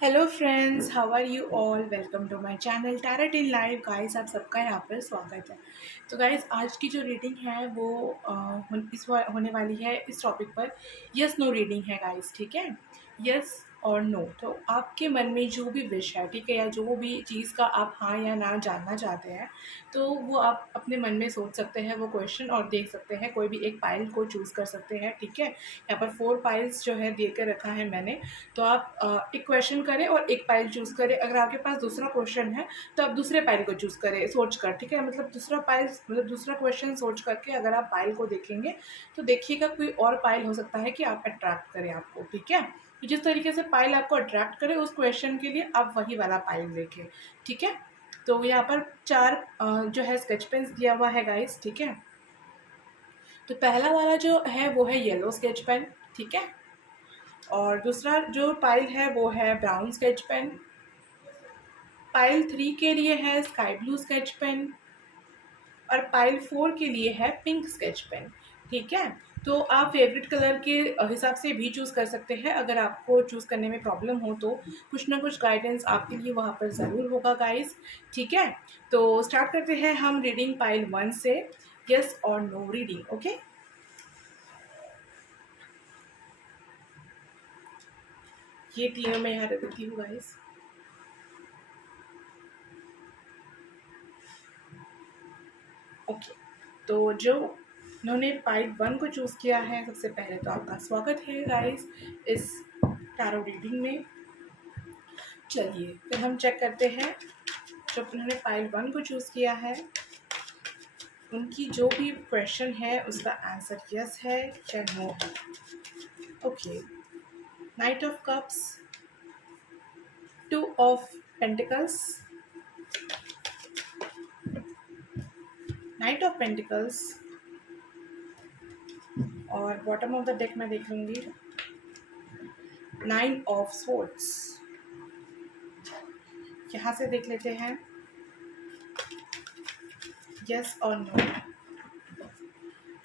Hello friends, how are you all. Welcome to my channel tarot in live. Guys, आप सबका यहाँ पर स्वागत है। तो गाइस, आज की जो रीडिंग है वो होने वाली है इस टॉपिक पर। यस नो रीडिंग है गाइस, ठीक है। यस और नो, तो आपके मन में जो भी विश है, ठीक है, या जो भी चीज़ का आप हाँ या ना जानना चाहते हैं, तो वो आप अपने मन में सोच सकते हैं वो क्वेश्चन और देख सकते हैं। कोई भी एक पाइल को चूज़ कर सकते हैं, ठीक है। यहाँ पर 4 पाइल्स जो है दे कर रखा है मैंने। तो आप एक क्वेश्चन करें और एक पाइल चूज़ करें। अगर आपके पास दूसरा क्वेश्चन है तो आप दूसरे पाइल को चूज़ करें सोच कर, ठीक है। मतलब दूसरा क्वेश्चन सोच करके अगर आप पाइल को देखेंगे तो देखिएगा कोई और पाइल हो सकता है कि आप अट्रैक्ट करें आपको, ठीक है। तो जिस तरीके से पाइल आपको अट्रैक्ट करे उस क्वेश्चन के लिए आप वही वाला पाइल देखें, ठीक है। तो यहाँ पर 4 जो है स्केच पेन्स दिया हुआ है गाइस, ठीक है। तो पहला वाला जो है वो है येलो स्केच पेन, ठीक है। और दूसरा जो पाइल है वो है ब्राउन स्केच पेन। पाइल 3 के लिए है स्काई ब्लू स्केच पेन। और पाइल 4 के लिए है पिंक स्केच पेन, ठीक है। तो आप फेवरेट कलर के हिसाब से भी चूज़ कर सकते हैं। अगर आपको चूज़ करने में प्रॉब्लम हो तो कुछ ना कुछ गाइडेंस आपके लिए वहाँ पर ज़रूर होगा गाइस, ठीक है। तो स्टार्ट करते हैं हम रीडिंग पाइल 1 से। यस और नो रीडिंग, ओके। ये तीनों मैं यहाँ रख देती हूँ गाइस। ओके, तो जो उन्होंने पाइल 1 को चूज़ किया है, सबसे पहले तो आपका स्वागत है गाइस इस टैरो रीडिंग में। चलिए फिर हम चेक करते हैं। जब उन्होंने पाइल 1 को चूज़ किया है, उनकी जो भी क्वेश्चन है उसका आंसर यस है या नो है। Okay, night of cups, 2 of pentacles, night of pentacles, और बॉटम ऑफ द डेक में देख लूँगी 9 ऑफ स्वॉर्ड्स। यहाँ से देख लेते हैं यस और नो।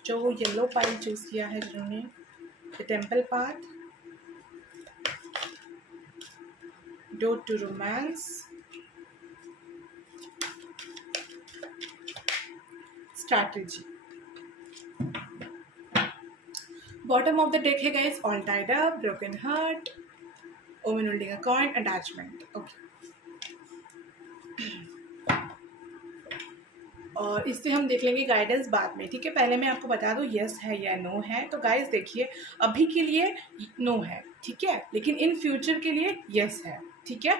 जो वो येलो पाइल चूज़ किया है जिन्होंने, the temple path, door to romance, strategy. Bottom of the deck है guys all tied up, broken heart, omen holding a coin, attachment. Okay, और इससे हम देख लेंगे गाइडेंस बाद में, ठीक है। पहले मैं आपको बता दूं यस है या नो है। तो गाइस देखिए, अभी के लिए नो है, ठीक है, लेकिन इन फ्यूचर के लिए यस है, ठीक है।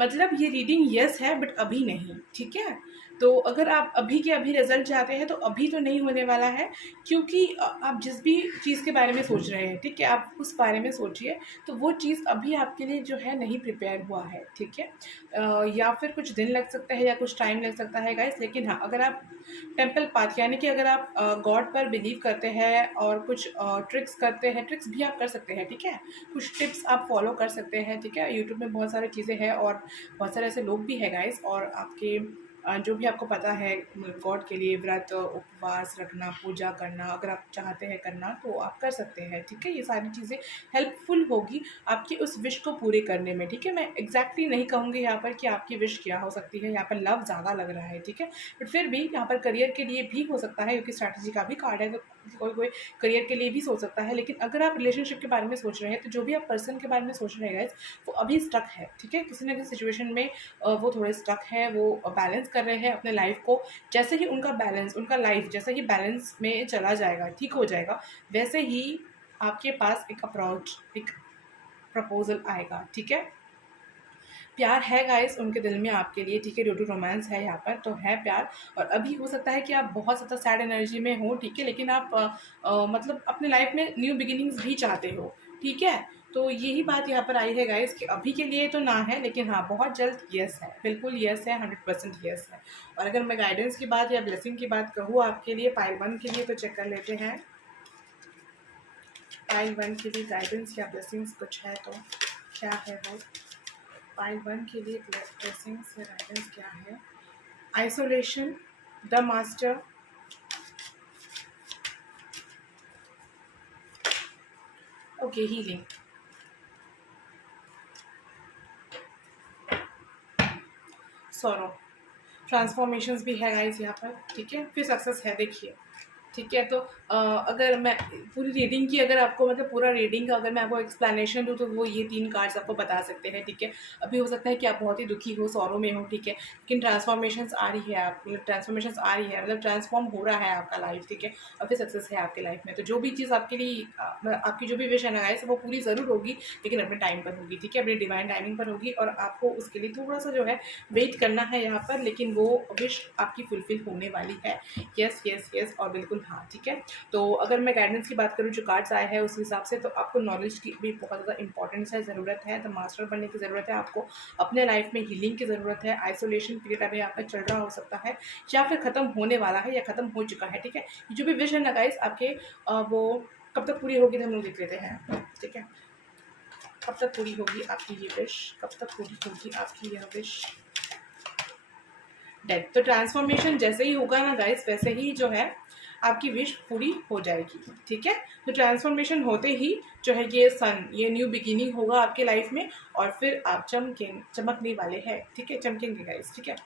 मतलब ये रीडिंग यस है बट अभी नहीं, ठीक है। तो अगर आप अभी के अभी रिजल्ट चाहते हैं तो अभी तो नहीं होने वाला है, क्योंकि आप जिस भी चीज़ के बारे में सोच रहे हैं, ठीक है, आप उस बारे में सोचिए। तो वो चीज़ अभी आपके लिए जो है नहीं प्रिपेयर हुआ है, ठीक है। या फिर कुछ दिन लग सकता है या कुछ टाइम लग सकता है गाइस। लेकिन हाँ, अगर आप टेम्पल पाथ यानी कि अगर आप गॉड पर बिलीव करते हैं और कुछ ट्रिक्स करते हैं, ट्रिक्स भी आप कर सकते हैं, ठीक है। कुछ टिप्स आप फॉलो कर सकते हैं, ठीक है। यूट्यूब में बहुत सारी चीज़ें हैं और बहुत सारे ऐसे लोग भी हैं गाइस। और आपके जो भी आपको पता है गॉड के लिए व्रत उपवास रखना, पूजा करना, अगर आप चाहते हैं करना तो आप कर सकते हैं, ठीक है। ये सारी चीज़ें हेल्पफुल होगी आपकी उस विश को पूरे करने में, ठीक है। मैं एग्जैक्टली नहीं कहूँगी यहाँ पर कि आपकी विश क्या हो सकती है। यहाँ पर लव ज़्यादा लग रहा है, ठीक है। बट फिर भी यहाँ पर करियर के लिए भी हो सकता है, क्योंकि स्ट्रैटेजी का भी कार्ड है। तो कोई कोई करियर के लिए भी सोच सकता है। लेकिन अगर आप रिलेशनशिप के बारे में सोच रहे हैं तो जो भी आप पर्सन के बारे में सोच रहे हैं गाइस, वो अभी स्टक है, ठीक है। किसी न किसी सिचुएशन में वो थोड़े स्टक है, वो बैलेंस कर रहे हैं अपने लाइफ को। जैसे ही उनका लाइफ जैसे ही बैलेंस में चला जाएगा, ठीक हो जाएगा, वैसे ही आपके पास एक अप्रोच, एक प्रपोजल आएगा, ठीक है। प्यार है गाइस उनके दिल में आपके लिए, ठीक है। ड्यू टू रोमांस है यहाँ पर, तो है प्यार। और अभी हो सकता है कि आप बहुत ज़्यादा सैड एनर्जी में हो, ठीक है, लेकिन आप मतलब अपने लाइफ में न्यू बिगिनिंग्स भी चाहते हो, ठीक है। तो यही बात यहाँ पर आई है गाइस कि अभी के लिए तो ना है, लेकिन हाँ बहुत जल्द यस है, बिल्कुल यस है, 100% यस है। और अगर मैं गाइडेंस की बात या ब्लेसिंग की बात कहूँ आपके लिए पाइल 1 के लिए, तो चेक कर लेते हैं पाइल 1 के लिए गाइडेंस या ब्लेसिंग्स कुछ है तो क्या है वो। पाइल 1 के लिए ब्लेसिंग्स या गाइडेंस क्या है। Isolation, the master, okay, healing. Sorrow, transformations भी है गाइस यहाँ पर, ठीक है। फिर सक्सेस है, देखिए, ठीक है। तो अगर मैं पूरी रीडिंग की, अगर आपको मतलब पूरा रीडिंग का अगर मैं आपको एक्सप्लेनेशन दूँ तो वो ये 3 कार्ड्स आपको बता सकते हैं, ठीक है। अभी हो सकता है कि आप बहुत ही दुखी हो, सॉरो में हो, ठीक है, लेकिन ट्रांसफॉर्मेशंस आ रही है, आप मतलब ट्रांसफॉर्मेशंस आ रही है, मतलब ट्रांसफॉर्म हो रहा है आपका लाइफ, ठीक है। और फिर सक्सेस है आपके लाइफ में। तो जो भी चीज़ आपके लिए आपकी जो भी विश है ना गाइस, वो पूरी ज़रूर होगी, लेकिन अपने टाइम पर होगी, ठीक है, अपनी डिवाइन टाइमिंग पर होगी। और आपको उसके लिए थोड़ा सा जो है वेट करना है यहाँ पर, लेकिन वो विश आपकी फुलफिल होने वाली है। यस यस यस और बिल्कुल हाँ, ठीक है। तो अगर मैं गाइडेंस की बात करूँ, जो कार्ड्स आए हैं उस हिसाब से, तो आपको नॉलेज की भी बहुत ज़्यादा इंपॉर्टेंस है, ज़रूरत है। तो मास्टर बनने की ज़रूरत है आपको, अपने लाइफ में हीलिंग की ज़रूरत है। आइसोलेशन पीरियड अभी आपका चल रहा हो सकता है, या फिर ख़त्म होने वाला है, या ख़त्म हो चुका है, ठीक है। जो भी विश है ना गाइस आपके, वो कब तक पूरी होगी तो हम लोग देख लेते हैं, ठीक है। कब तक पूरी होगी आपकी ये विश, कब तक पूरी होगी आपकी यह विश। डेथ, तो ट्रांसफॉर्मेशन जैसे ही होगा ना गाइस, वैसे ही जो है आपकी विश पूरी हो जाएगी, ठीक है। तो ट्रांसफॉर्मेशन होते ही जो है ये सन, ये न्यू बिगिनिंग होगा आपके लाइफ में, और फिर आप चमकने वाले हैं, ठीक है, चमकेंगे गाइस, ठीक है।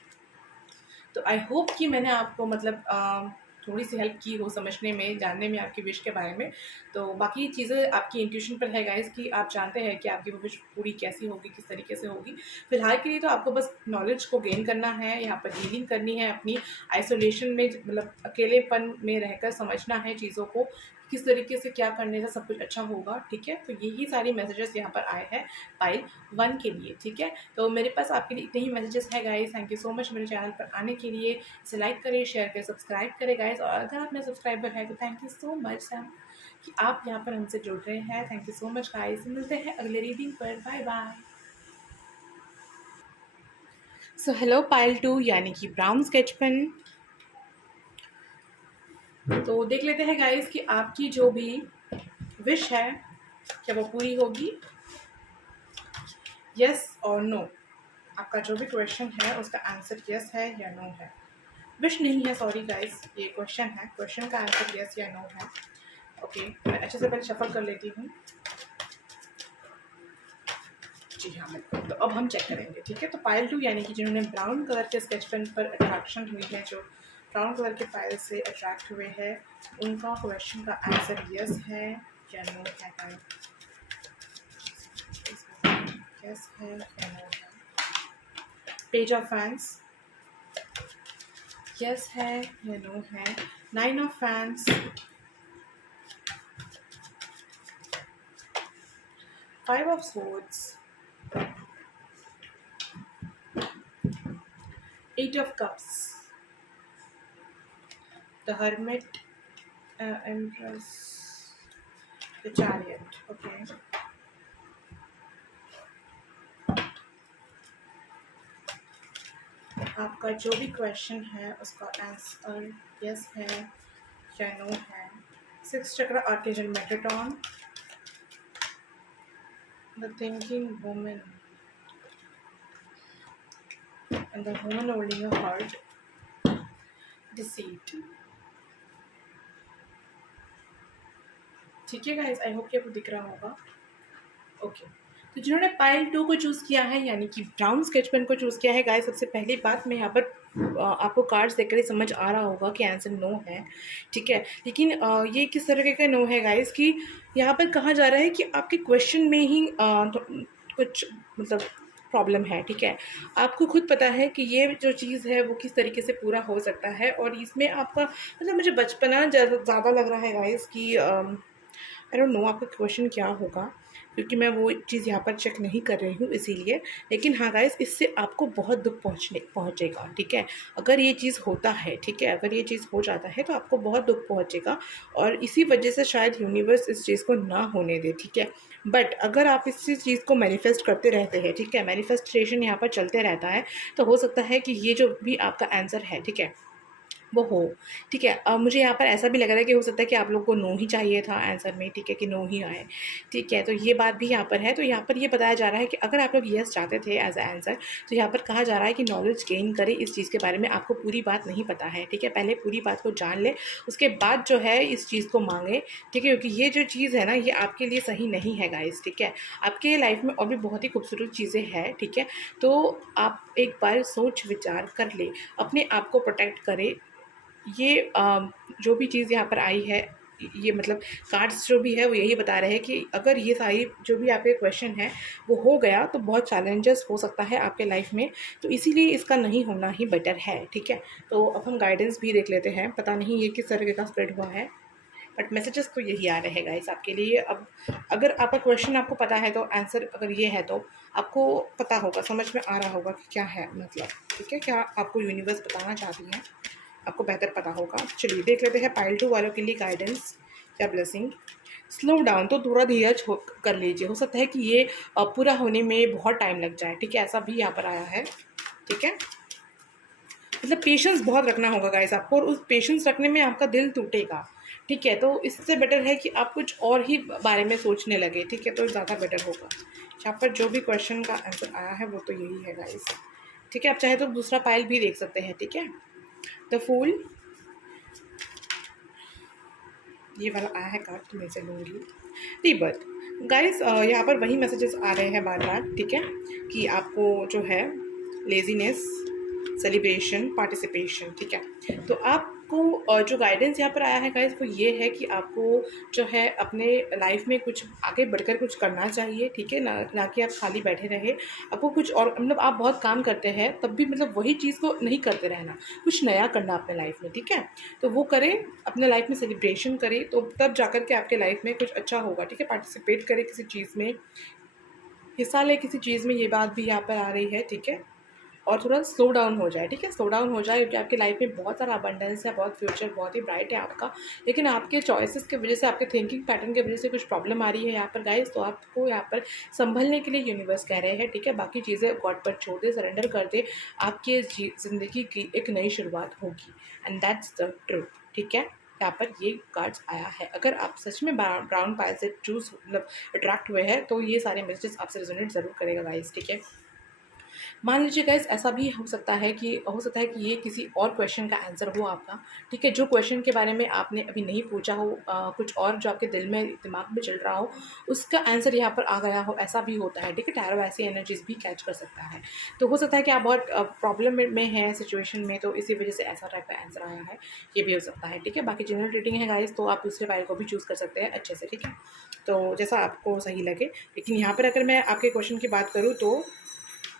तो आई होप कि मैंने आपको मतलब थोड़ी सी हेल्प की हो समझने में, जानने में आपकी विश के बारे में। तो बाकी चीज़ें आपकी इंट्यूशन पर है गाइस, कि आप जानते हैं कि आपकी वो विश पूरी कैसी होगी, किस तरीके से होगी। फिलहाल के लिए तो आपको बस नॉलेज को गेन करना है, यहाँ पर हीलिंग करनी है अपनी, आइसोलेशन में मतलब अकेलेपन में रहकर समझना है चीज़ों को, किस तरीके से क्या करने से सब कुछ अच्छा होगा, ठीक है। तो यही सारी मैसेजेस यहाँ पर आए हैं पाइल 1 के लिए, ठीक है। तो मेरे पास आपके लिए इतने ही मैसेजेस है guys. Thank you so much मेरे चैनल पर आने के लिए। इसे लाइक करें, शेयर करें, सब्सक्राइब करें गाइस। और अगर आप मेरे सब्सक्राइबर हैं तो thank you so much sir कि आप यहाँ पर हमसे जुड़ रहे हैं। Thank you so much guys. मिलते हैं अगले रीडिंग पर। Bye bye. So hello pile 2 यानी कि ब्राउन स्केच पेन। तो देख लेते हैं गाइस कि आपकी जो भी विश है क्या वो पूरी होगी, यस और नो। आपका जो भी क्वेश्चन है उसका आंसर यस है या नो है। विश नहीं है, सॉरी गाइस, ये क्वेश्चन है, क्वेश्चन का आंसर यस या नो है। ओके, मैं अच्छे से पहले शफल कर लेती हूँ। जी हाँ बिल्कुल, तो अब हम चेक करेंगे, ठीक है। तो पाइल 2 यानी कि जिन्होंने ब्राउन कलर के स्केच पेन पर अट्रैक्शन हुई है, जो ब्राउन कलर के फाइल से अट्रैक्ट हुए हैं, उनका क्वेश्चन का आंसर यस है या नो है। यस है या नो है। पेज ऑफ फैंस, यस है या नो है। 9 of fans, 5 of swords, 8 of cups, the hermit, empress, the chariot. Okay, आपका जो भी क्वेश्चन है उसका आंसर यस है या नो है। 6 चक्र archangel Metatron, the thinking woman, and the woman holding a heart, deceit। ठीक है गाइस, आई होप कि आपको दिख रहा होगा। ओके, तो जिन्होंने पाइल 2 को चूज़ किया है यानी कि ब्राउन स्केच पेन को चूज़ किया है गाइस, सबसे पहली बात मैं यहाँ पर आपको कार्ड्स देखकर ही समझ आ रहा होगा कि आंसर नो है, ठीक है। लेकिन ये किस तरीके का नो है गाइस, कि यहाँ पर कहा जा रहा है कि आपके क्वेश्चन में ही कुछ मतलब प्रॉब्लम है, ठीक है। आपको खुद पता है कि ये जो चीज़ है वो किस तरीके से पूरा हो सकता है, और इसमें आपका मतलब मुझे बचपना ज़्यादा लग रहा है गाइस कि आई डोंट नो आपका क्वेश्चन क्या होगा, क्योंकि मैं वो चीज़ यहाँ पर चेक नहीं कर रही हूँ इसीलिए। लेकिन हाँ गाइस, इससे आपको बहुत दुख पहुँचेगा, ठीक है। अगर ये चीज़ होता है, ठीक है, अगर ये चीज़ हो जाता है तो आपको बहुत दुख पहुँचेगा, और इसी वजह से शायद यूनिवर्स इस चीज़ को ना होने दे, ठीक है। बट अगर आप इस चीज़ को मैनिफेस्ट करते रहते हैं, ठीक है, मैनिफेस्टेशन यहाँ पर चलते रहता है, तो हो सकता है कि ये जो भी आपका आंसर है, ठीक है, वो हो। ठीक है, अब मुझे यहाँ पर ऐसा भी लग रहा है कि हो सकता है कि आप लोग को नो ही चाहिए था आंसर में, ठीक है, कि नो ही आए। ठीक है, तो ये बात भी यहाँ पर है। तो यहाँ पर ये बताया जा रहा है कि अगर आप लोग येस चाहते थे एज अ आंसर, तो यहाँ पर कहा जा रहा है कि नॉलेज गेन करें इस चीज़ के बारे में, आपको पूरी बात नहीं पता है। ठीक है, पहले पूरी बात को जान ले, उसके बाद जो है इस चीज़ को मांगे। ठीक है, क्योंकि ये जो चीज़ है ना, ये आपके लिए सही नहीं है गाइस। ठीक है, आपके लाइफ में और भी बहुत ही खूबसूरत चीज़ें हैं। ठीक है, तो आप एक बार सोच विचार कर ले, अपने आप को प्रोटेक्ट करें। ये जो भी चीज़ यहाँ पर आई है, ये मतलब कार्ड्स जो भी है वो यही बता रहे हैं कि अगर ये सारी जो भी आपके क्वेश्चन है वो हो गया तो बहुत चैलेंजेस हो सकता है आपके लाइफ में, तो इसीलिए इसका नहीं होना ही बेटर है। ठीक है, तो अब हम गाइडेंस भी देख लेते हैं। पता नहीं ये किस तरीके का स्प्रेड हुआ है, बट मैसेजेस तो यही आ रहे हैं गाइस आपके लिए। अब अगर आपका क्वेश्चन आपको पता है तो आंसर अगर ये है तो आपको पता होगा, समझ में आ रहा होगा कि क्या है मतलब। ठीक है, क्या आपको यूनिवर्स बताना चाहती है, आपको बेहतर पता होगा। चलिए देख लेते हैं पाइल 2 वालों के लिए गाइडेंस या ब्लेसिंग। स्लो डाउन, तो थोड़ा धीरज कर लीजिए। हो सकता है कि ये पूरा होने में बहुत टाइम लग जाए। ठीक है, ऐसा भी यहाँ पर आया है। ठीक है, मतलब पेशेंस बहुत रखना होगा गाइस आपको, और उस पेशेंस रखने में आपका दिल टूटेगा। ठीक है, तो इससे बेटर है कि आप कुछ और ही बारे में सोचने लगे। ठीक है, तो ज़्यादा बेटर होगा। यहाँ पर जो भी क्वेश्चन का आंसर आया है वो तो यही है गाइस। ठीक है, आप चाहे तो दूसरा पाइल भी देख सकते हैं। ठीक है, द फूल, ये वाला आया है कार्ड तो मैं से लूँगी। रीबर्थ गाइस, यहाँ पर वही मैसेजेस आ रहे हैं बार बार। ठीक है, कि आपको जो है लेजीनेस, सेलिब्रेशन, पार्टिसिपेशन। ठीक है, तो आपको जो गाइडेंस यहाँ पर आया है गाइस वो ये है कि आपको जो है अपने लाइफ में कुछ आगे बढ़कर कुछ करना चाहिए। ठीक है, ना कि आप खाली बैठे रहे। आपको कुछ और मतलब आप बहुत काम करते हैं तब भी मतलब वही चीज़ को नहीं करते रहना, कुछ नया करना अपने लाइफ में। ठीक है, तो वो करें, अपने लाइफ में सेलिब्रेशन करें, तो तब जाकर के आपके लाइफ में कुछ अच्छा होगा। ठीक है, पार्टिसिपेट करें किसी चीज़ में, हिस्सा ले किसी चीज़ में, ये बात भी यहाँ पर आ रही है। ठीक है, और थोड़ा स्लो डाउन हो जाए। ठीक है, स्लो डाउन हो जाए क्योंकि आपकी लाइफ में बहुत सारा अबंडेंस है, बहुत फ्यूचर बहुत ही ब्राइट है आपका, लेकिन आपके चॉइसेस की वजह से, आपके थिंकिंग पैटर्न की वजह से कुछ प्रॉब्लम आ रही है यहाँ पर गाइस। तो आपको यहाँ पर संभलने के लिए यूनिवर्स कह रहे हैं। ठीक है, बाकी चीज़ें गॉड पर छोड़ दे, सरेंडर कर दे, आपकी ज़िंदगी की एक नई शुरुआत होगी, एंड दैट्स द ट्रूथ। ठीक है, यहाँ पर ये कार्ड्स आया है। अगर आप सच में ब्राउन पाइल से चूज मतलब अट्रैक्ट हुए हैं तो ये सारे मैसेजेस आपसे रेजोनेट ज़रूर करेगा गाइस। ठीक है, मान लीजिए गाइस ऐसा भी हो सकता है कि ये किसी और क्वेश्चन का आंसर हो आपका। ठीक है, जो क्वेश्चन के बारे में आपने अभी नहीं पूछा हो, कुछ और जो आपके दिल में दिमाग में चल रहा हो उसका आंसर यहाँ पर आ गया हो, ऐसा भी होता है। ठीक है, टैरो ऐसी एनर्जीज भी कैच कर सकता है। तो हो सकता है कि आप बहुत प्रॉब्लम में हैं सिचुएशन में, तो इसी वजह से ऐसा टाइप का आंसर आया है, ये भी हो सकता है। ठीक है, बाकी जनरल रेटिंग है गाइस, तो आप दूसरे फाइल को भी चूज़ कर सकते हैं अच्छे से। ठीक है, तो जैसा आपको सही लगे। लेकिन यहाँ पर अगर मैं आपके क्वेश्चन की बात करूँ तो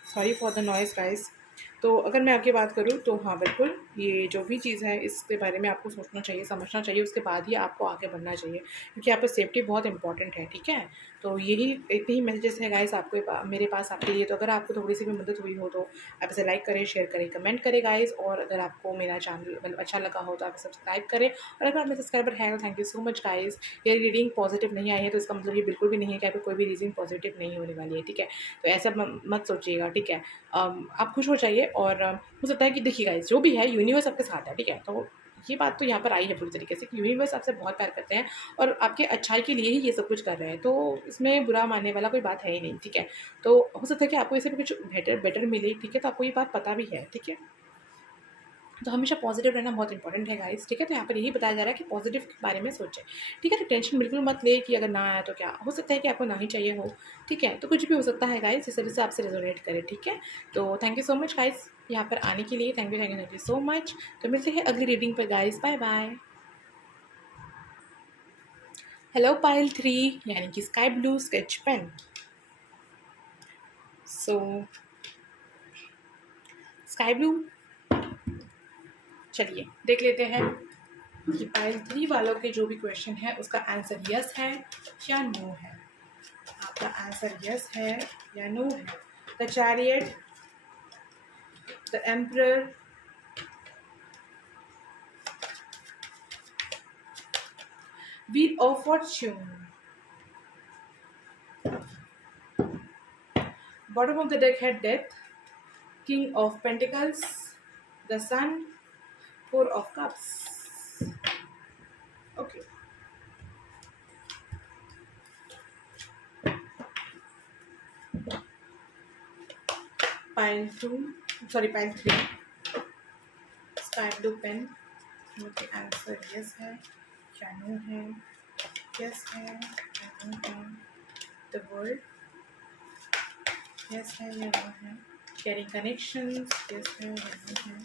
sorry for the noise guys. तो अगर मैं आपकी बात करूँ तो हाँ बिल्कुल, ये जो भी चीज़ है इसके बारे में आपको सोचना चाहिए, समझना चाहिए, उसके बाद ही आपको आगे बढ़ना चाहिए, क्योंकि यहाँ पर सेफ्टी बहुत इंपॉर्टेंट है। ठीक है, तो यही इतने ही मैसेजेस है गाइस आपके मेरे पास आपके लिए। तो अगर आपको थोड़ी सी भी मदद हुई हो तो आप इसे लाइक करें, शेयर करें, कमेंट करें गाइस। और अगर आपको मेरा चैनल मतलब अच्छा लगा हो तो आप सब्सक्राइब करें, और अगर आप मेरे सब्सक्राइबर हैं तो thank you so much guys. ये रीडिंग पॉजिटिव नहीं आई है तो इसका मतलब ये बिल्कुल भी नहीं है कि आपको कोई भी रीडिंग पॉजिटिव नहीं होने वाली है। ठीक है, तो ऐसा मत सोचिएगा। ठीक है, आप खुश हो जाइए। और हो सकता है कि देखिए गाइस जो भी है यूनिवर्स आपके साथ है। ठीक है, तो ये बात तो यहाँ पर आई है पूरी तरीके से कि यूनिवर्स आपसे बहुत प्यार करते हैं और आपके अच्छाई के लिए ही ये सब कुछ कर रहे हैं, तो इसमें बुरा मानने वाला कोई बात है ही नहीं। ठीक है, तो हो सकता है कि आपको इससे भी कुछ बेटर मिले। ठीक है, तो आपको ये बात पता भी है। ठीक है, तो हमेशा पॉजिटिव रहना बहुत इंपॉर्टेंट है गाइस। ठीक है, तो यहाँ पर यही बताया जा रहा है कि पॉजिटिव के बारे में सोचें। ठीक है, तो टेंशन बिल्कुल मत ले कि अगर ना आया तो क्या हो सकता है कि आपको ना ही चाहिए हो। ठीक है, तो कुछ भी हो सकता है गाइस, इस तरह से आपसे रेजोनेट करे। ठीक है, तो thank you so much guys यहाँ पर आने के लिए, थैंक यू सो मच। तो मिलते हैं अगली रीडिंग पर guys, bye bye. Hello pile 3 यानी कि sky blue sketch pen. So sky blue, चलिए देख लेते हैं कि पाइल 3 वालों के जो भी क्वेश्चन है उसका आंसर यस है या नो है। आपका आंसर यस है या नो है। The chariot, the emperor, wheel of fortune, bottom of the deck है death, king of pentacles, the sun, 4 of cups. Okay. Pile 2, sorry, pile 3. Sky blue pen. मुझे answer yes है या no है? Yes है या no है? The world yes है या नो है? शेयरिंग कनेक्शंस यस है या नो है?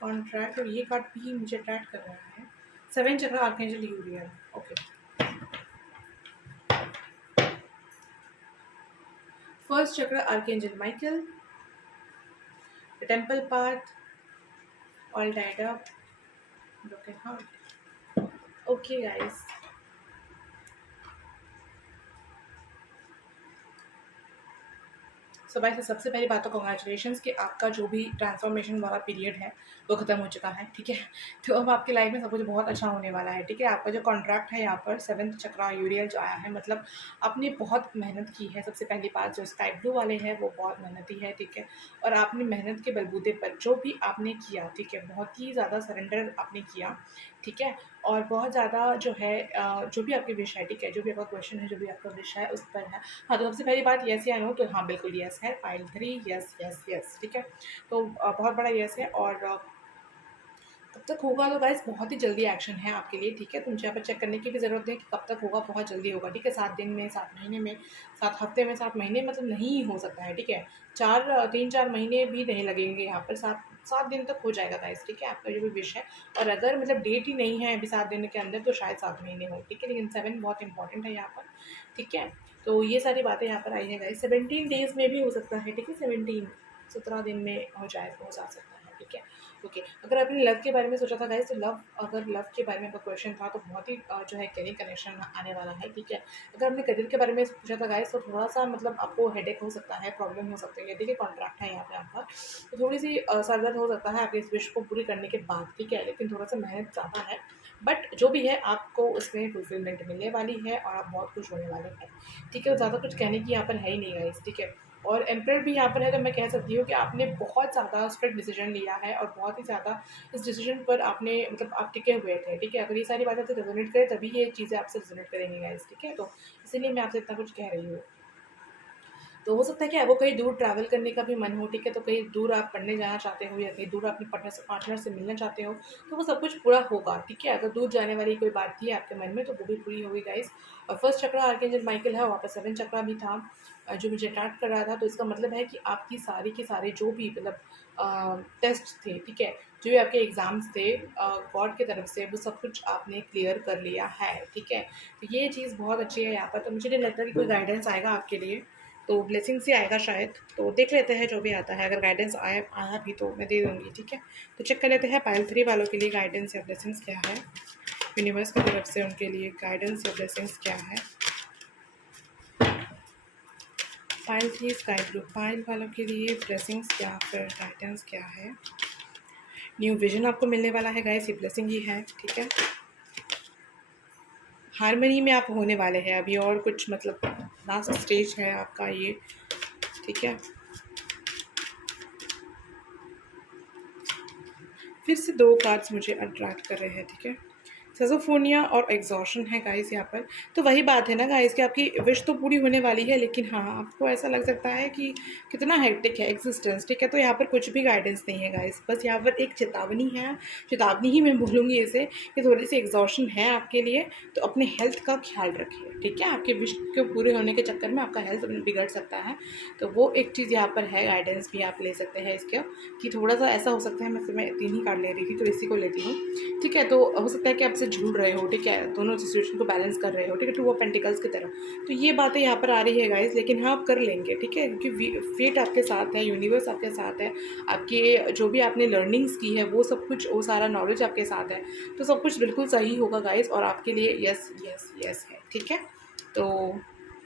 कॉन्ट्रैक्ट, और ये कार्ड भी मुझे अट्रैक्ट कर रहा है। 7 chakra archangel Uriel. Okay, first chakra archangel Michael, the temple path, all tied up, broken heart. Okay guys, so भाई सबसे पहली बात तो कॉन्ग्रेचुलेशंस कि आपका जो भी ट्रांसफॉर्मेशन वाला पीरियड है वो ख़त्म हो चुका है, ठीक है। तो अब आपकी लाइफ में सब कुछ बहुत अच्छा होने वाला है, ठीक है। आपका जो कॉन्ट्रैक्ट है यहाँ पर 7th चक्रा यूरियल जो आया है, मतलब आपने बहुत मेहनत की है। सबसे पहली बात, जो स्काई ब्लू वाले हैं वो बहुत मेहनती है, ठीक है। और आपने मेहनत के बलबूते पर जो भी आपने किया, ठीक है, बहुत ही ज़्यादा सरेंडर आपने किया, ठीक है। और बहुत ज़्यादा जो है जो भी आपकी विश है, ठीक है, जो भी आपका क्वेश्चन है, जो भी आपका विश है उस पर है। हाँ, तो सबसे पहली बात यस या नो, तो हाँ बिल्कुल यस है। पाइल 3 यस यस यस, ठीक है। तो बहुत बड़ा यस है। और कब तक होगा, तो गाइस बहुत ही जल्दी एक्शन है आपके लिए, ठीक है। तो मुझे यहाँ पर चेक करने की भी ज़रूरत है कि कब तक होगा, बहुत जल्दी होगा, ठीक है। 7 दिन में, 7 महीने में, 7 हफ्ते में, 7 महीने मतलब नहीं हो सकता है, ठीक है। 3-4 महीने भी नहीं लगेंगे यहाँ पर, 7 दिन तक हो जाएगा गाइस, ठीक है, आपका जो भी विश है। और अगर मतलब डेट ही नहीं है अभी 7 दिन के अंदर, तो शायद 7 महीने हो, ठीक है। लेकिन 7 बहुत इंपॉर्टेंट है यहाँ पर, ठीक है। तो ये सारी बातें यहाँ पर आई हैं गाइस। 17 डेज़ में भी हो सकता है, ठीक है। 17 दिन में हो जा सकता है, ठीक है। ओके, अगर आपने लव के बारे में सोचा था गाइस, तो अगर लव के बारे में आपका क्वेश्चन था, तो बहुत ही जो है कैरियर कनेक्शन आने वाला है, ठीक है। अगर आपने करियर के बारे में पूछा था गाइस, तो थोड़ा सा मतलब आपको हेडेक हो सकता है, प्रॉब्लम हो सकती है, ठीक है। कॉन्ट्रैक्ट है यहाँ पे आपका, तो थोड़ी सी सर दर्द हो सकता है आपके इस विश को पूरी करने के बाद, ठीक है। लेकिन थोड़ा सा मेहनत ज़्यादा है, बट जो भी है आपको उसमें फुलफिलमेंट मिलने वाली है और आप बहुत खुश होने वाले हैं, ठीक है। ज़्यादा कुछ कहने की यहाँ पर है ही नहीं गाइस, ठीक है। और एम्परर भी यहाँ पर है, तो मैं कह सकती हूँ कि आपने बहुत ज़्यादा स्ट्रिक्ट डिसीजन लिया है और बहुत ही ज़्यादा इस डिसीजन पर आपने मतलब आप टिके हुए थे, ठीक है। अगर ये सारी बातें तो रेजोनेट करें, तभी ये चीज़ें आपसे रेजोनेट करेंगी गाइस, ठीक है। तो इसीलिए मैं आपसे इतना कुछ कह रही हूँ। तो हो सकता है कि आपको कहीं दूर ट्रैवल करने का भी मन हो, ठीक है। तो कहीं दूर आप पढ़ने जाना चाहते हो या कहीं दूर अपने पार्टनर से मिलना चाहते हो, तो वो सब कुछ पूरा होगा, ठीक है। अगर दूर जाने वाली कोई बात थी आपके मन में, तो वो भी पूरी होगी गाइस। और फर्स्ट चक्रा आर्कएंजल माइकल है, वहाँ पर 7 चक्रा भी था जो मुझे अट्रैक्ट कर रहा था। तो इसका मतलब है कि आपकी सारी के सारे जो भी मतलब टेस्ट थे, ठीक है, जो भी आपके एग्ज़ाम्स थे गॉड की तरफ से, वो सब कुछ आपने क्लियर कर लिया है, ठीक है। तो ये चीज़ बहुत अच्छी है यहाँ पर। तो मुझे नहीं लगता कि कोई गाइडेंस आएगा आपके लिए, तो ब्लेसिंग से आएगा शायद। तो देख लेते हैं जो भी आता है, अगर गाइडेंस आया भी तो मैं दे दूँगी, ठीक है। तो चेक कर लेते हैं पाइल 3 वालों के लिए गाइडेंस या ब्लेसिंग्स क्या है, यूनिवर्स की तरफ से उनके लिए गाइडेंस या ब्लेसिंग्स क्या है। पाइल 3 स्काई ब्लू पाइल वालों के लिए ब्लेसिंग्स क्या, फिर गाइडेंस क्या है। न्यू विजन आपको मिलने वाला है गाइस, ये ब्लेसिंग ही है, ठीक है। हारमनी में आप होने वाले हैं अभी, और कुछ मतलब लास्ट स्टेज है आपका ये, ठीक है। फिर से 2 कार्ड्स मुझे अट्रैक्ट कर रहे हैं, ठीक है। सेजोफोनिया और एग्जॉशन है गाइस यहाँ पर। तो वही बात है ना गाइस कि आपकी विश तो पूरी होने वाली है, लेकिन हाँ आपको ऐसा लग सकता है कि कितना हेक्टिक है एग्जिस्टेंस, ठीक है। तो यहाँ पर कुछ भी गाइडेंस नहीं है गाइस, बस यहाँ पर एक चेतावनी है, चेतावनी ही मैं बोलूँगी इसे, कि थोड़ी सी एग्जॉशन है आपके लिए। तो अपने हेल्थ का ख्याल रखिए, ठीक है। आपके विश के पूरे होने के चक्कर में आपका हेल्थ बिगड़ सकता है, तो वो एक चीज़ यहाँ पर है। गाइडेंस भी आप ले सकते हैं इसका, कि थोड़ा सा ऐसा हो सकता है, मैं 3 ही कार्ड ले रही थी तो इसी को लेती हूँ, ठीक है। तो हो सकता है कि आपसे झूल रहे हो, ठीक है, दोनों सिचुएशन को बैलेंस कर रहे हो, ठीक है, 2 ऑफ पेंटिकल्स की तरह। तो ये बातें यहाँ पर आ रही है गाइस, लेकिन हाँ आप कर लेंगे, ठीक है, क्योंकि फेट आपके साथ है, यूनिवर्स आपके साथ है, आपके जो भी आपने लर्निंग्स की है वो सब कुछ, वो सारा नॉलेज आपके साथ है। तो सब कुछ बिल्कुल सही होगा गाइस, और आपके लिए यस यस यस है, ठीक है। तो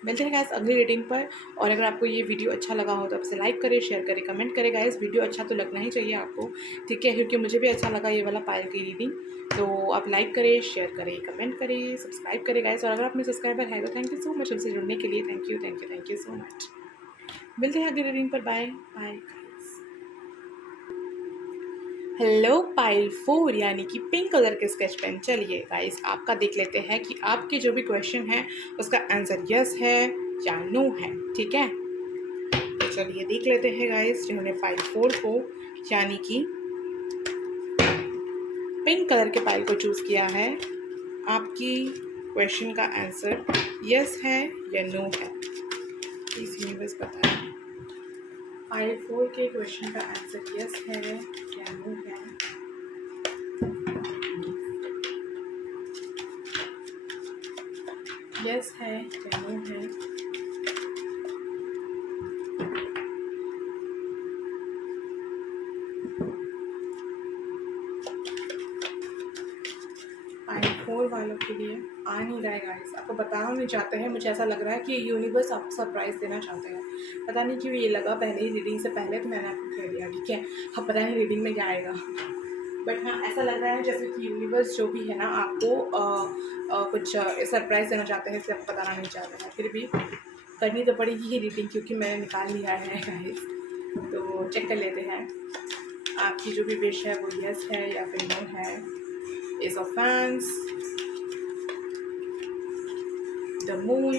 मिलते हैं गाइस अगली रीडिंग पर। और अगर आपको ये वीडियो अच्छा लगा हो तो आप इसे लाइक करें, शेयर करें, कमेंट करें गाइस। वीडियो अच्छा तो लगना ही चाहिए आपको, ठीक है, क्योंकि मुझे भी अच्छा लगा ये वाला पायल की रीडिंग। तो आप लाइक करें, शेयर करें, कमेंट करें, सब्सक्राइब करें गाइस। और अगर आपने सब्सक्राइबर है तो थैंक यू सो मच हमसे जुड़ने के लिए। Thank you thank you thank you so much. मिलते हैं अगली रीडिंग पर। Bye bye. हेलो पाइल 4 यानी कि पिंक कलर के स्केच पेन। चलिए गाइस आपका देख लेते हैं कि आपके जो भी क्वेश्चन है उसका आंसर यस है या नो है। ठीक है, तो चलिए देख लेते हैं गाइस जिन्होंने पाइल 4 को यानी कि पिंक कलर के पाइल को चूज़ किया है, आपकी क्वेश्चन का आंसर यस है या नो है। प्लीज़ यूनिवर्स बताएं पाइल 4 के क्वेश्चन का आंसर यस है या नो है। यस है या नो है। पाइल 4 वालों के लिए आ नहीं रहा है गाइस, आपको बताना नहीं चाहते हैं। मुझे ऐसा लग रहा है कि यूनिवर्स आपको सरप्राइज़ देना चाहते हैं। पता नहीं क्यों ये लगा पहले ही रीडिंग से पहले, तो मैंने आपको कह दिया। ठीक है, अब पता नहीं रीडिंग में क्या आएगा, बट हाँ ऐसा लग रहा है जैसे कि यूनिवर्स जो भी है ना आपको कुछ सरप्राइज़ देना चाहते हैं, इसे आपको बताना नहीं चाहते हैं। फिर भी करनी तो पड़ेगी ही रीडिंग, क्योंकि मैंने निकाल लिया है गाइस। तो चेक कर लेते हैं आपकी जो भी विश है वो यस है या फिर नो है। S of fans, the moon,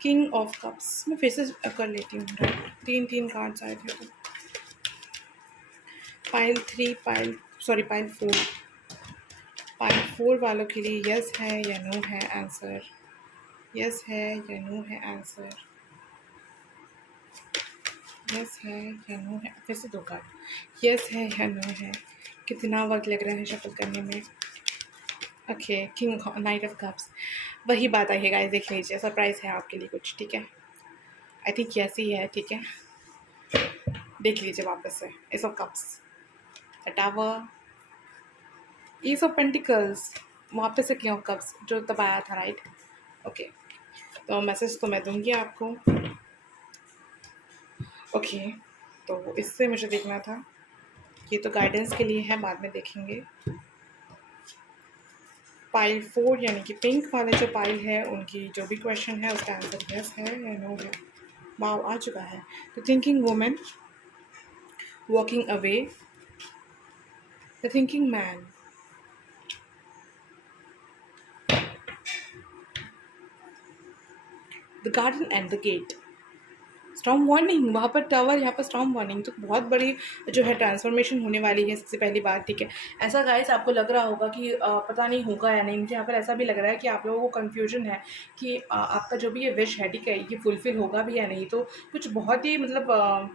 king of cups. मैं फिर से कर लेती हूँ, राइट, 3 कार्ड्स आए थे। Pile 3, pile 4। पाइल 4 वालों के लिए यस है या नो है आंसर। यस है या नो है आंसर। यस है या नो है। फिर से 2 कार्ड, यस है या नो है। कितना वक्त लग रहा है शफल करने में। Okay, king night of cups, वही बात आई है गाइस, देख लीजिए सरप्राइज़ है आपके लिए कुछ। ठीक है, आई थिंक यस ही है। ठीक है, देख लीजिए वापस से। S of cups, the tower, is of pentacles, वापस से किंग ऑफ कप्स जो तब आया था, राइट। ओके, तो मैसेज तो मैं दूंगी आपको। ओके, तो इससे मुझे देखना था, ये तो गाइडेंस के लिए है, बाद में देखेंगे। पाइल 4 यानी कि पिंक वाले जो पाइल है उनकी जो भी क्वेश्चन है उसका आंसर यस है या नो है। वाव, आ चुका है। The thinking woman, walking away, the thinking man, the garden and the gate, storm warning, वहाँ पर टावर, यहाँ पर स्टॉर्म वार्निंग। तो बहुत बड़ी जो है ट्रांसफॉर्मेशन होने वाली है, सबसे पहली बात। ठीक है, ऐसा गाइस आपको लग रहा होगा कि पता नहीं होगा या नहीं। मुझे यहाँ पर ऐसा भी लग रहा है कि आप लोगों को कन्फ्यूजन है कि आपका जो भी ये विश है, ठीक है, ये फुलफ़िल होगा भी या नहीं। तो कुछ बहुत ही मतलब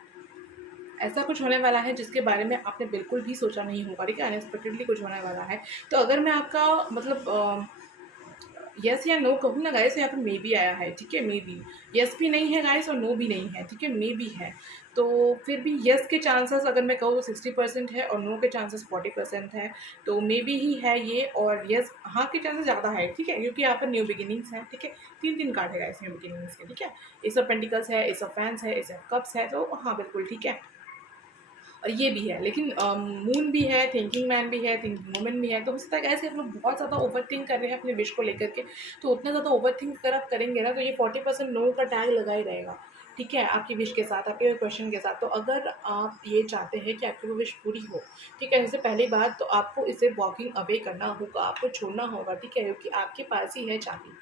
ऐसा कुछ होने वाला है जिसके बारे में आपने बिल्कुल भी सोचा नहीं होगा। ठीक है, अनएक्सपेक्टेडली कुछ होने वाला है। तो अगर मैं आपका मतलब यस या नो कहूँ ना गाइस, यहाँ पर मे बी आया है। ठीक है, मे बी, यस भी नहीं है गाइस और नो भी नहीं है। ठीक है, मे बी है। तो फिर भी यस के चांसेस अगर मैं कहूँ तो 60% है और नो के चांसेस 40% है। तो मे बी ही है ये, और यस हाँ के चांसेस ज़्यादा है। ठीक है, क्योंकि यहाँ पर न्यू बिगिनिंग्स है। ठीक है, 3 कार्ड है गाइस न्यू बिगिनिंग्स के। ठीक है, एस ऑफ पेंटिकल्स है, एस ऑफ फैंस है, एस ऑफ कप्स है। तो हाँ बिल्कुल ठीक है, और ये भी है। लेकिन मून भी है, थिंकिंग मैन भी है, थिंकिंग वुमन भी है। तो हो सकता है ऐसे हम लोग बहुत ज़्यादा ओवर थिंक कर रहे हैं अपने विश को लेकर के। तो उतना ज़्यादा ओवर थिंक अगर आप करेंगे ना, तो ये 40% नो का टैग लगा ही रहेगा। ठीक है, आपकी विश के साथ, आपके क्वेश्चन के साथ। तो अगर आप ये चाहते हैं कि आपकी वो विश पूरी हो, ठीक है, जैसे पहली बात तो आपको इसे वॉकिंग अवे करना होगा, आपको छोड़ना होगा। ठीक है, क्योंकि आपके पास ही है चाबी।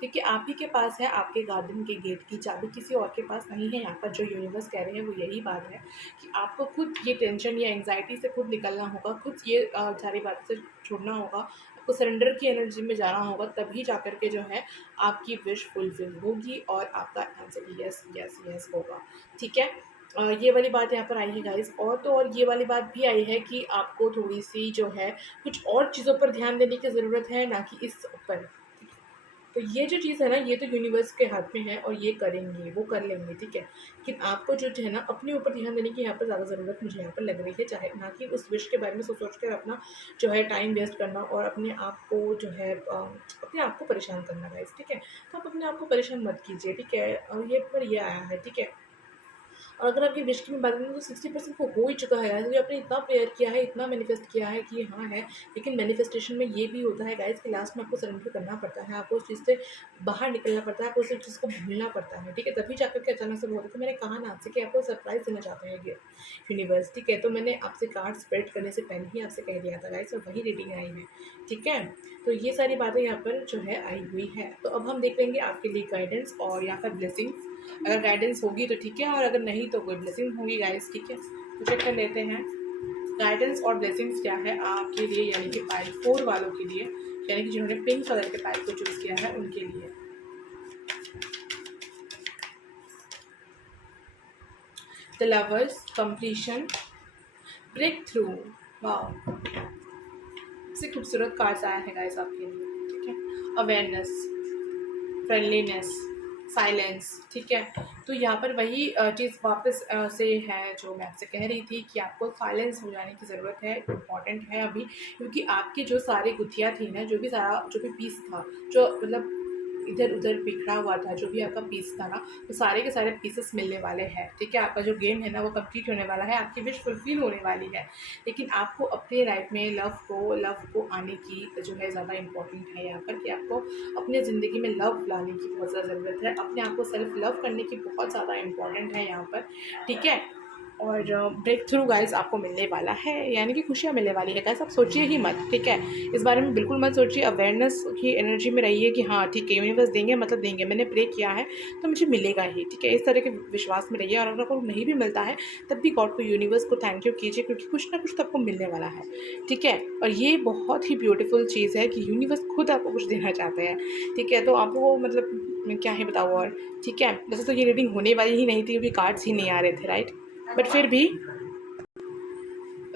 ठीक है, आप ही के पास है आपके गार्डन के गेट की चाबी, किसी और के पास नहीं है। यहाँ पर जो यूनिवर्स कह रहे हैं वो यही बात है कि आपको खुद ये टेंशन या एंग्जाइटी से खुद निकलना होगा, खुद ये सारी बातें से छोड़ना होगा, आपको सरेंडर की एनर्जी में जाना होगा। तभी जा कर के जो है आपकी विश फुलफिल होगी और आपका आंसर यस यस यस होगा। ठीक है, ये वाली बात यहाँ पर आई है गाइस। और तो और ये वाली बात भी आई है कि आपको थोड़ी सी जो है कुछ और चीज़ों पर ध्यान देने की ज़रूरत है, ना कि इस पर। तो ये जो चीज़ है ना, ये तो यूनिवर्स के हाथ में है और ये करेंगे, वो कर लेंगे। ठीक है, लेकिन आपको जो है ना अपने ऊपर ध्यान देने की यहाँ पर ज़्यादा ज़रूरत मुझे यहाँ पर लग रही है, चाहे ना कि उस विश के बारे में सोच सोच कर अपना जो है टाइम वेस्ट करना और अपने आप को जो है अपने आप को परेशान करना गाइस। ठीक है, तो आप अपने आप को परेशान मत कीजिए। ठीक है, और ये पर ये आया है। ठीक है, और अगर आपकी विश की मैं बात करूँ तो 60% वो हो ही चुका है गाइस। आपने इतना प्रेयर किया है, इतना मैनिफेस्ट किया है कि हाँ है, लेकिन मैनिफेस्टेशन में ये भी होता है गाइस कि लास्ट में आपको सरेंडर करना पड़ता है, आपको उस चीज़ से बाहर निकलना पड़ता है, आपको उस चीज़ को भूलना पड़ता है, ठीक है? तभी जाकर के अचानक से वो होता है। तो मैंने कहा ना आपसे कि आपको सरप्राइज़ देना चाहते हैं ये यूनिवर्स, ठीक है? तो मैंने आपसे कार्ड स्प्रेड करने से पहले ही आपसे कह दिया था गाइस, और वही रीडिंग आई है, ठीक है? तो ये सारी बातें यहाँ पर जो है आई हुई है। तो अब हम देख लेंगे आपके लिए गाइडेंस और यहाँ पर ब्लेसिंग्स। अगर गाइडेंस होगी तो ठीक है, और अगर नहीं तो कोई ब्लेसिंग होगी गाइस, ठीक है? तो चेक कर लेते हैं गाइडेंस और ब्लेसिंग्स क्या है आपके लिए, यानी कि पाइल 4 वालों के लिए, यानी कि जिन्होंने पिंक कलर के पाइल को चूज़ किया है उनके लिए। The lovers, completion, breakthrough. Wow, सबसे खूबसूरत कार्ड्स आया है गाइस आपके लिए, ठीक है? अवेयरनेस, फ्रेंडलीनेस, साइलेंस, ठीक है? तो यहाँ पर वही चीज़ वापस से है जो मैं आपसे कह रही थी कि आपको साइलेंस हो जाने की ज़रूरत है, इम्पॉर्टेंट है अभी, क्योंकि आपकी जो सारी गुत्थियाँ थी ना, जो भी पीस था, जो मतलब इधर उधर बिखरा हुआ था, जो भी आपका पीस था ना, वो सारे के सारे पीसेस मिलने वाले हैं, ठीक है? आपका जो गेम है ना वो कंप्लीट होने वाला है, आपकी विश फुलफिल होने वाली है। लेकिन आपको अपने लाइफ में लव को आने की जो है ज़्यादा इम्पोर्टेंट है यहाँ पर, कि आपको अपने ज़िंदगी में लव लाने की बहुत ज़्यादा ज़रूरत है, अपने आप को सेल्फ लव करने की बहुत ज़्यादा इम्पोर्टेंट है यहाँ पर, ठीक है? और ब्रेक थ्रू गाइस आपको मिलने वाला है, यानी कि खुशियाँ मिलने वाली है गाइस। आप सोचिए ही मत, ठीक है? इस बारे में बिल्कुल मत सोचिए, अवेयरनेस की एनर्जी में रहिए कि हाँ ठीक है, यूनिवर्स देंगे मतलब देंगे, मैंने प्रे किया है तो मुझे मिलेगा ही, ठीक है? इस तरह के विश्वास में रहिए। और अगर आपको नहीं भी मिलता है तब भी गॉड को, यूनिवर्स को थैंक यू कीजिए, क्योंकि कुछ ना कुछ तो आपको मिलने वाला है, ठीक है? और ये बहुत ही ब्यूटीफुल चीज़ है कि यूनिवर्स खुद आपको कुछ देना चाहते हैं, ठीक है? तो आपको मतलब मैं क्या ही बताऊँ और, ठीक है? वैसे तो ये रीडिंग होने वाली ही नहीं थी, क्योंकि कार्ड्स ही नहीं आ रहे थे, राइट? बट फिर भी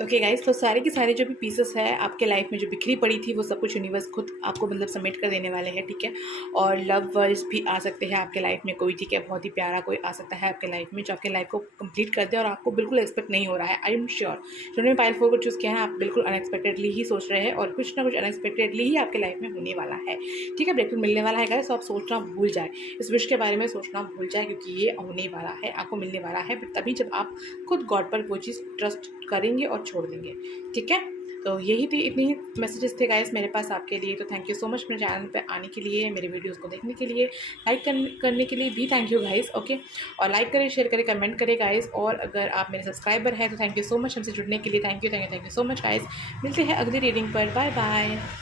ओके गाइस, तो सारे के सारे जो भी पीसेस है आपके लाइफ में जो बिखरी पड़ी थी, वो सब कुछ यूनिवर्स खुद आपको मतलब सबमिट कर देने वाले हैं, ठीक है? और लव वर्ड्स भी आ सकते हैं आपके लाइफ में कोई, ठीक है? बहुत ही प्यारा कोई आ सकता है आपके लाइफ में, जो आपके लाइफ को कंप्लीट कर दे और आपको बिल्कुल एक्सपेक्ट नहीं हो रहा है। आई एम श्योर जिन्होंने पाइल 4 को चूज़ किया है, आप बिल्कुल अनएक्सपेक्टेडली ही सोच रहे हैं, और कुछ ना कुछ अनएक्सपेक्टेडली ही आपके लाइफ में होने वाला है, ठीक है? ब्रेकथ्रू मिलने वाला है गाइस, तो आप सोचना भूल जाए, इस विश के बारे में सोचना भूल जाए, क्योंकि ये होने वाला है, आपको मिलने वाला है, बट तभी जब आप खुद गॉड पर वो चीज़ ट्रस्ट करेंगे और छोड़ देंगे, ठीक है? तो यही थी, इतनी ही मैसेजेस थे गाइस मेरे पास आपके लिए। तो थैंक यू सो मच मेरे चैनल पे आने के लिए, मेरे वीडियोस को देखने के लिए, लाइक करने के लिए भी थैंक यू गाइस, ओके? और लाइक करें, शेयर करें, कमेंट करें गाइस। और अगर आप मेरे सब्सक्राइबर हैं तो थैंक यू सो मच हमसे जुड़ने के लिए, thank you so much guys. मिलते हैं अगली रीडिंग पर, बाय बाय।